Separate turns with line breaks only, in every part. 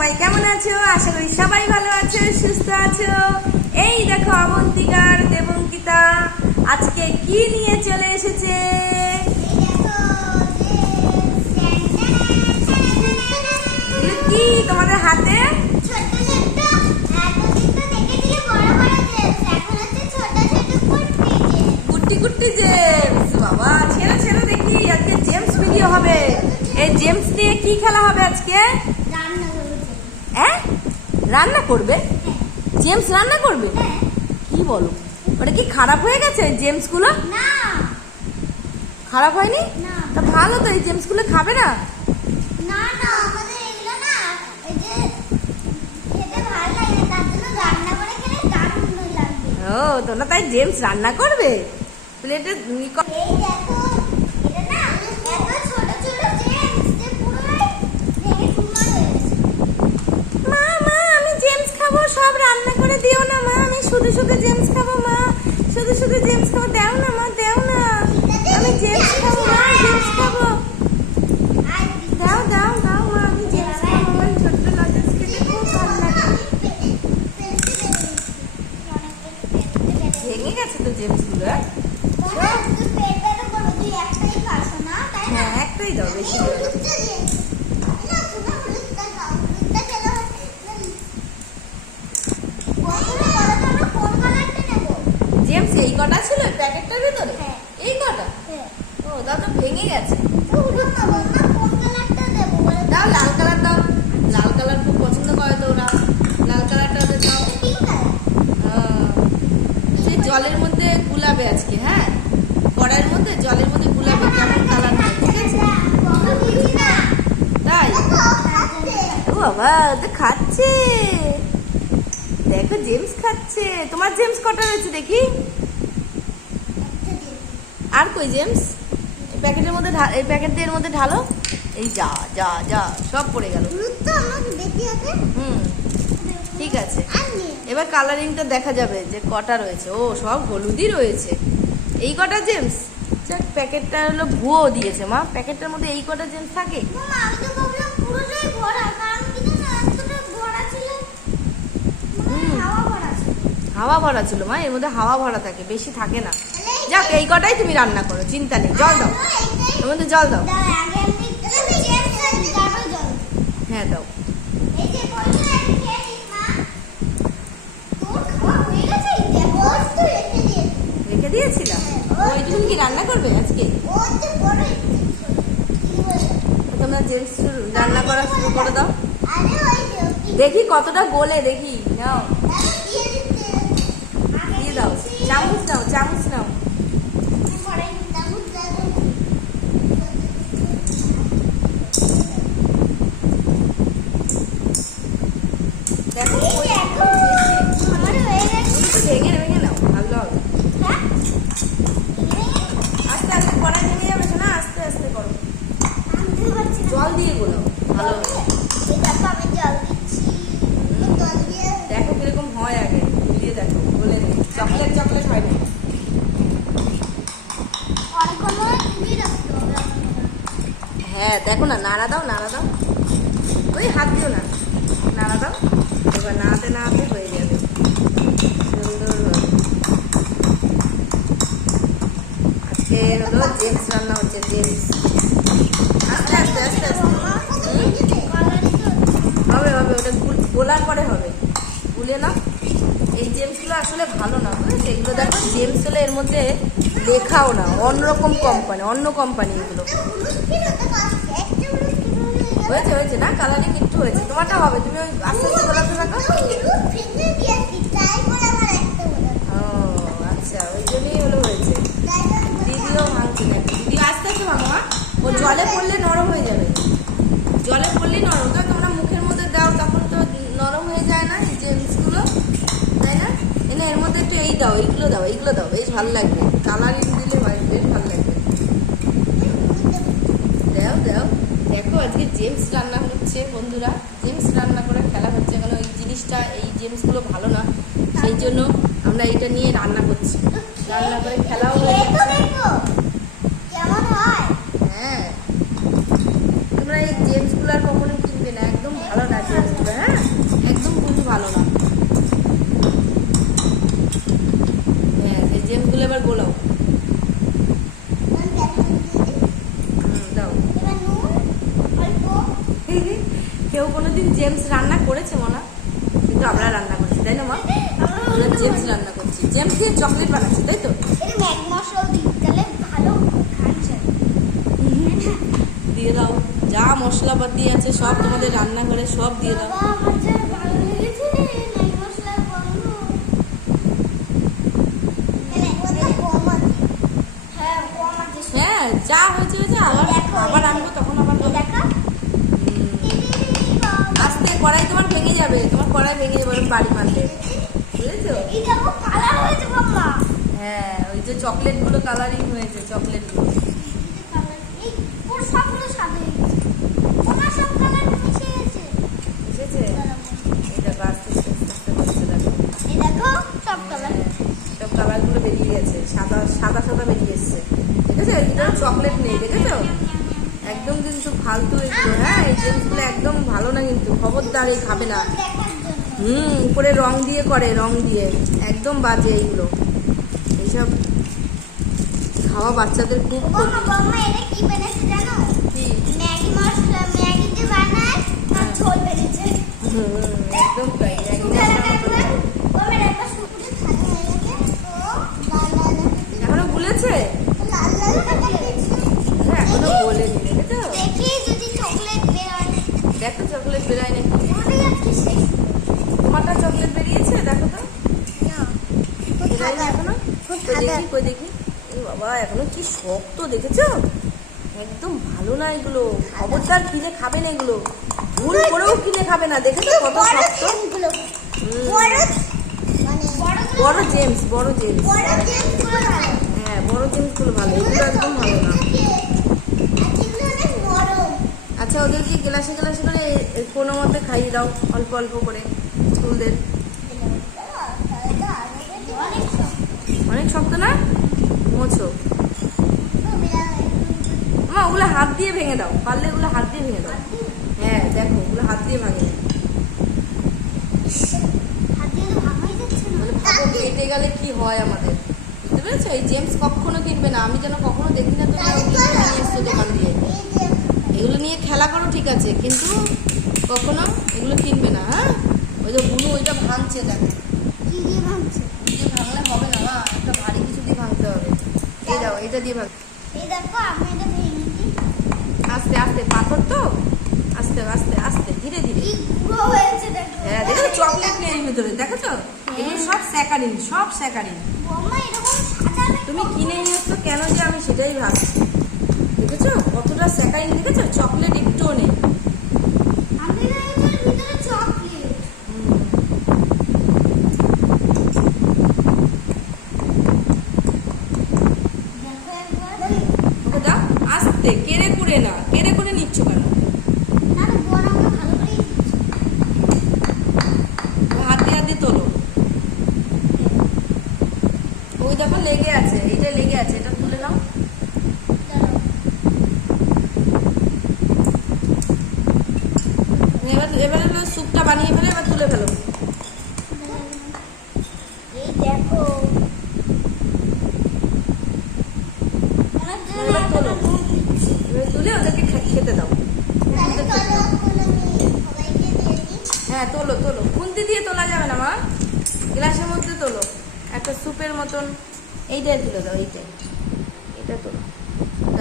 সবাই কেমন আছো? আশা করি সবাই ভালো আছো, সুস্থ আছো। এই দেখো অবন্তিকার দেবঙ্কিতা, আজকে কি নিয়ে চলে এসেছে? কি তোমাদের হাতে? কুট্টি কুট্টি জেমস, বাবা ছেড়ে ছেড়ে দেখি, আজকে জেমস ভিডিও হবে। এই জেমস নিয়ে কি খেলা হবে আজকে? হ্যাঁ? রান্না করবে? জেমস রান্না করবে? কি বলো? ওটা কি খারাপ হয়ে গেছে জেমসগুলো? খারাপ হয়নি? তা ভালো তো এই জেমসগুলো খাবে না? ও তোমরা তাই জেমস রান্না করবে? তাহলে এটা ই ক- মা মা আমি জেমস খাব সব রান্না করে দিও না, মা। আমি শুধু শুধু জেমস খাব, মা। শুধু শুধু জেমস খাব। দেও না, মা, দেও না। আমি জেমস খাব, মা জেমস খাব দাও দাও দাও মা আমি জেমস খাব আমার ছোট্ট লজেন্স খেতে খুব ভালো লাগে ভেঙে গেছে তো জেমসগুলো হ্যাঁ একটাই দাও বেশি দিও না। জেমস এই কটা ছিল? প্যাকেটটার ভিতরে?
হ্যাঁ।
এই কটা? ও দাও তো ভেঙে গেছে। দাও লাল কালার দাও লাল কালার খুব পছন্দ করে তো ওরা লাল কালারটা ওদের দাও। জলের মধ্যে গুলাবে আজকে হ্যাঁ? কড়াইয়ের মধ্যে জলের মধ্যে গুলাবে কেমন কালার হয় ঠিক আছে? তাই? ও বাবা তো খাচ্ছে। দেখো জেমস খাচ্ছে। তোমার জেমস কটা রয়েছে দেখি? আর কই জেমস এই প্যাকেটের মধ্যে এই প্যাকেটের মধ্যে ঢালো। এই যা যা যা সব পড়ে গেল। হুম ঠিক আছে। এবার কালারিংটা দেখা যাবে যে কটা রয়েছে। ও সব হলুদই রয়েছে। এই কটা জেমস যাক প্যাকেটটা হলো ভুয়ো দিয়েছে মা। প্যাকেটটার মধ্যে এই কটা জেমস থাকে? হাওয়া ভরা ছিল মা। এর মধ্যে হাওয়া ভরা থাকে বেশি থাকে না। যাক এই কটাই তুমি রান্না করো চিন্তা নেই জল দাও। এর মধ্যে জল দাও। হ্যাঁ দাও। রেখে দিয়েছিলাম ওই তুমি কি রান্না করবে আজকে? তোমরা জেমস রান্না করা শুরু করে দাও। দেখি কতটা গোলে দেখি নাও। দিয়ে দাও। চামচ নাও চামচ নাও দেখো ওই- একটু ভেঙে ভেঙে নাও ভালো হবে আস্তে আস্তে কড়াই ভেঙে যাবে না আস্তে আস্তে করো জল দিয়ে গোলাও ভালো হবে দেখো কীরকম হয় আগে গুলিয়ে দেখো বলে নে চকলেট চকলেট হয় না হ্যাঁ দেখো না, নাড়া দাও নাড়া দাও। ওই হাত দিও না। নাড়া দাও। এবার নাড়াতে নাড়াতে হয়ে যাবে সুন্দর। আজকে হলো জেমস রান্না হচ্ছে, জেমস। আস্তে আস্তে হবে হবে, ওটা গুল- গোলার পরে হবে। গুলে না এই জেমসগুলো আসলে ভালো না বুঝেছ এগুলো দেখো, জেমস হলে এর মধ্যে লেখাও না। অন্যরকম কোম্পানি অন্য কোম্পানি এগুলো। হয়েছে হয়েছে। না কালারিং একটু হয়েছে। তোমারটা হবে তুমি ওই আস্তে আস্তে থাকো ও আচ্ছা ওই জন্যই হলো হয়েছে। দিদিও ভাঙছে না। দিদিও আস্তে আস্তে ভাঙো ও জলে পড়লে নরম হয়ে যাবে। জলে পড়লেই নরম। কারণ তোমরা মুখের মধ্যে দাও তখন তো নরম হয়ে যায় না এই জেমসগুলো তাই না? এনে এর মধ্যে একটু এই দাও এইগুলো দাও এইগুলো দাও বেশ ভালো লাগবে। কালারিং দিলে বেশ ভালো লাগবে। দাও দাও। দেখো আজকে জেমস রান্না হচ্ছে বন্ধুরা। জেমস রান্না করে খেলা হচ্ছে কারণ এই জিনিসটা এই জেমসগুলো ভালো না। সেই জন্য আমরা এটা নিয়ে রান্না করছি। রান্না করে খেলাও হয়ে
হ্যাঁ?
তোমরা এই জেমসগুলো আর কিনবে না। একদম ভালো না হ্যাঁ? একদম ভালো না। হ্যাঁ এই জেমসগুলো কেউ কোনোদিন জেমস রান্না করেছে মনা? কিন্তু আমরা রান্না করছি তাই না মা? আমরা জেমস রান্না করছি। জেমস দিয়ে চকলেট বানাচ্ছি তাই তো? দিয়ে দাও। যা মশলাপাতি আছে সব তোমাদের রান্না করে সব দিয়ে দাও।
হ্যাঁ
হ্যাঁ যা হয়েছে হয়েছে আবার আবার আনব তখন আবার
এই
দেবো।
দেখো
হুম। আস্তে কড়াই তোমার ভেঙে যাবে তোমার কড়াই ভেঙে যাবে বাড়ি মারলে বুঝেছ? হ্যাঁ ওই যে চকলেটগুলো কালারিং হয়েছে
চকলেটগুলো হয়ে সব কালার মিশে গেছে।
বুঝেছে? এই দেখো আস্তে আস্তে আস্তে আস্তে হচ্ছে দেখো
এই দেখো সব কালার
হ্যাঁ, সব কালারগুলো বেরিয়ে গেছে সাদা সাদা সাদা বেরিয়ে এসছে। দেখেছ? ভিতরে চকলেট নেই দেখেছ? একদম কিন্তু ফালতু এগুলো হ্যাঁ এই জিনিসগুলো একদম ভালো না কিন্তু, খবরদার এই খাবে না। হুম, উপরে রং দিয়ে করে, রং দিয়ে, একদম বাজে এইগুলো। এইসব খাওয়া বাচ্চাদের খুব ক্ষতি
বাবা এটা কি বানাচ্ছে জানো
কি?
ম্যাগি মশলা ম্যাগি যে বানায় তার ঝোল বেরিয়েছে
হুম, এরকম তাই একদম
বাবা এটা শুকুরে খালি হয়ে গেছে ও লাল লাল
এখনও গুলেছে
লাল লাল কাটা গেছে
হ্যাঁ, এখনও বলেনি দেখেছ
দেখি যদি চকলেট বের হয়
দেখো চকলেট বেরোয় নাকি
ওটা যাচ্ছে সেই
তোমারটা চকলেট বেরিয়েছে দেখো তো
না
বেরোয়নি এখনও
খুব
কই
ঠান্ডা।
দেখি কই দেখি? এই বাবা এখনও কি শক্ত দেখেছ? একদম ভালো না এগুলো। খবরদার কিনে খাবে না এগুলো। ভুল করেও কিনে খাবে না। দেখেছ কত শক্ত?
বড় মানে বড়
বড় জেমস বড় জেমস।
বড় ভালো।
হ্যাঁ বড় ভালো। এগুলো একদম ভালো না। আচ্ছা ওদেরকে গ্লাসে গ্লাসে করে কোনো মতে খাইয়ে দাও অল্প অল্প করে। স্কুলদের।
শক্ত
না মোছো। মা, ওগুলো হাত দিয়ে ভেঙে দাও। পারলে ওগুলো হাত দিয়ে ভেঙে দাও। হ্যাঁ দেখো, ওগুলো হাত দিয়ে ভাঙে। কেটে গেলে কি হয় আমাদের? বুঝতে পেরেছ? এই জেমস কখনো কিনবে না। আমি যেন কখনো দেখি না তোমরা নিয়ে এসছো দোকান দিয়ে। এগুলো নিয়ে খেলা করো, ঠিক আছে। কিন্তু কখনো এগুলো কিনবে না হ্যাঁ? ওই যে বুনু, ওইটা ভাঙছে, দেখো
কি দিয়ে ভাঙছে?
দিয়ে ভাঙলে হবে না মা একটা ভারী কিছু দিয়ে ভাঙতে হবে এই দাও এটা দিয়ে ভাঙ
এই দেখো আমি এটা
আস্তে আস্তে পাথর তো? আস্তে আস্তে আস্তে ধীরে ধীরে। হ্যাঁ দেখো চকলেট নেই ভিতরে দেখো তো এগুলো সব স্যাকারিন সব স্যাকারিন। তুমি কিনে নিয়ে এসছো কেন যে আমি সেটাই ভাবছি। দেখেছ? কতটা স্যাকারিন দেখেছ? চকলেট একটুও নেই
আমি না এটার ভিতরে চকলেট। দেখো একবার।
ওকে দাও আস্তে কেড়ে করে না কেড়ে করে নিচ্ছ কেন
না, না, বড় আমরা ভালো করেই দিচ্ছি।
হাত দিয়ে হাত দিয়ে তোলো ওই দেখো লেগে আছে এইটা লেগে আছে এটা তুলে নাও
দাঁড়াও।
এবার এবারে হলো স্যুপটা বানিয়ে ফেলে এবার তুলে ফেলো
এই দেখো আমার জন্য
এবার
একটা
তোলো।
নুন দিচ্ছি।
এবার তুলে ওদেরকে খে- খেতে দাও
তাহলে
ওদের খেতে
চলো
দাও।
ওগুলো নিয়ে সবাইকে দিয়ে দাও
হ্যাঁ তোলো তোলো। খুন্তি দিয়ে তোলা যাবে না মা। গ্লাসের মধ্যে তোলো। একটা স্যুপের মতন এইটাই তুলে দাও এইটাই। এটা তোলো।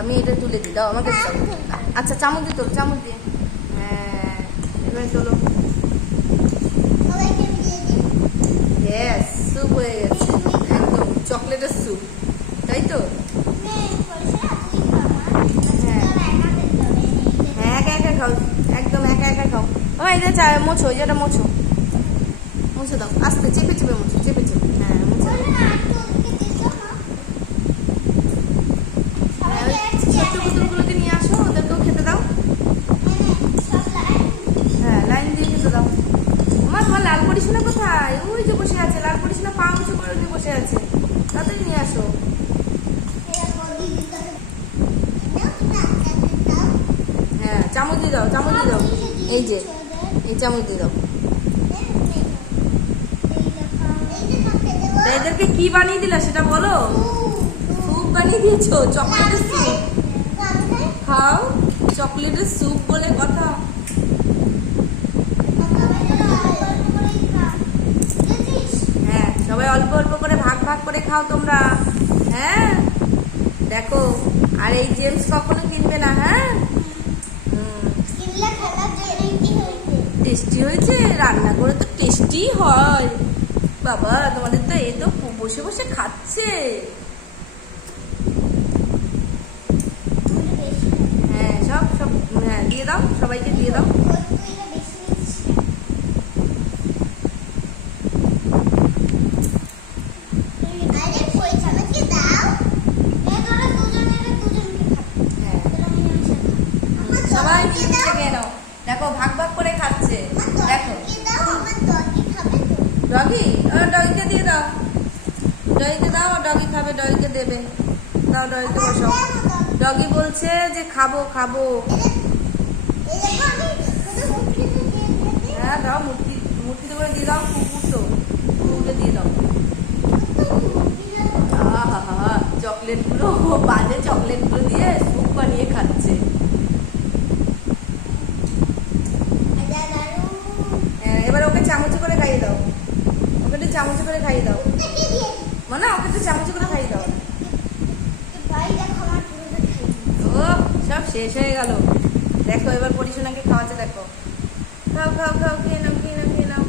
আমি এটা তুলে দিই। দাও আমাকে আচ্ছা চামচ দিয়ে তোলো চামচ দিয়ে। হ্যাঁ এবারে তোলো
সবাইকে দিয়ে দিই।
হ্যাঁ স্যুপ হয়ে গেছে একদম চকলেটের স্যুপ তাই তো
নে, পয়সা তুই খা, মা।
হ্যাঁ।
তোর একা খেতে হবে, এই যে।
হ্যাঁ একা একা খাও একদম একা একা খাও ও মোছো যেটা মোছো। মুছে দাও আস্তে চেপে চেপে মোছো চেপে চেপে। হ্যাঁ মুছে হ্যাঁ, নিয়ে আসো ওদেরকেও খেতে দাও। হ্যাঁ লাইন দিয়ে খেতে দাও। লাল কোথায়? ওই যে বসে আছে লাল পা বসে আছে। নিয়ে আসো। হ্যাঁ চামচ দিয়ে দাও চামচ দিয়ে দাও। এই যে এই চামচ দিয়ে দাও এদেরকে কি বানিয়ে দিলা সেটা বলো? স্যুপ বানিয়ে দিয়েছ? চকলেটের স্যুপ। খাও। চকলেটের স্যুপ বলে কথা। হ্যাঁ সবাই অল্প অল্প করে ভাগ ভাগ করে খাও তোমরা। হ্যাঁ? দেখো আর এই জেমস কখনো কিনবে না হ্যাঁ? টেস্টি হয়েছে রান্না করে তো টেস্টি হয়। বাবা তোমাদের তো এ তো বসে বসে খাচ্ছে। হ্যাঁ সব সব হ্যাঁ দিয়ে দাও সবাইকে দিয়ে দাও
তুই বেশি নিচ্ছিস আরে পয়সা নাকি দাও এগারো দুজনের দুজনকে খাবে
হ্যাঁ
তোরা মিলেমিশে খা। আমার
সবাই
দরকে
মিলেমিশে
দাও।
খেয়ে নাও দেখো ভাগ ভাগ করে খাচ্ছে
আমার
দেখো
দরকে দাও, আমার দরকে খাবে তো।
ডগি ডগিকে দিয়ে দাও ডগিকে দাও ডগি খাবে ডগিকে দেবে দাও ডগিকে
আমার
বসাও
দে আমার দরকে।
ডগি বলছে যে খাব খাব। হ্যাঁ দাও মূর্তি করে দিয়ে দাও কুকুর তো কুকুরকে দিয়ে দাও আহা চকলেটগুলো বাজে দিয়ে স্যুপ বানিয়ে খাচ্ছে হ্যাঁ, এবার ওকে চামচে করে খাইয়ে দাও ওকে একটু চামচে করে খাইয়ে দাও। মানে ওকে একটু চামচে করে খাইয়ে দাও
ভাই দেখো আমার পুরোটা খাই
ও সব শেষ হয়ে গেল। দেখো, এবার পরিশোনাকে খাওয়াতে দেখো। খাও খাও খাও, খেয়ে নাও খেয়ে নাও খেয়ে নাও।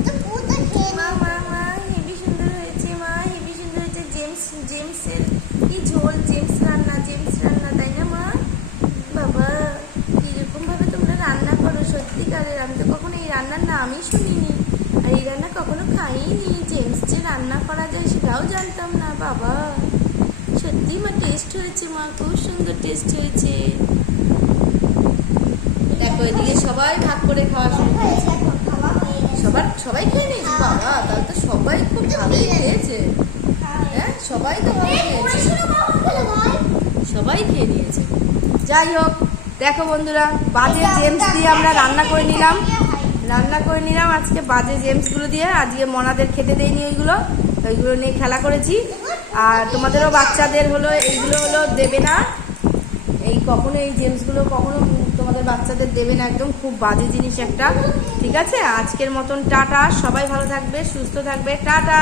মা। মা মা, হেবি সুন্দর হয়েছে, মা, হেবি সুন্দর হয়েছে। জেমস, জেমসের কি ঝোল, জেমস রান্না জেমস রান্না, তাই না, মা? বাবা, কিরকমভাবে তোমরা রান্না করো, সত্যিকারের। আমি তো কখনো এই রান্নার নামই শুনিনি। আর এই রান্না কখনো খাইনি। জেমস যে রান্না করা যায় সেটাও জানতাম না, বাবা। সত্যি মা টেস্ট হয়েছে মা, খুব সুন্দর টেস্ট হয়েছে। দেখো এদিকে সবাই ভাগ করে খাওয়া শুরু করেছে। সবার, সবাই খেয়ে নিয়েছে? বাবা, তাহলে তো সবাই খুব ভালোই খেয়েছে। হ্যাঁ সবাই তো ভালো খেয়েছে? সবাই খেয়ে নিয়েছে। যাই হোক, দেখো বন্ধুরা, বাজে জেমস দিয়ে আমরা রান্না করে নিলাম। রান্না করে নিলাম আজকে বাজে জেমসগুলো দিয়ে। আজকে মনাদের খেতে দেয়নি ওইগুলো। ওইগুলো নিয়ে খেলা করেছি। আর তোমাদেরও বাচ্চাদের হলো, এইগুলো হলো দেবে না। এই কখনো এই জেমসগুলো কখনো তোমাদের বাচ্চাদের দেবেন একদম খুব বাজে জিনিস একটা। ঠিক আছে? আজকের মতন টাটা। সবাই ভালো থাকবে, সুস্থ থাকবে।
টাটা।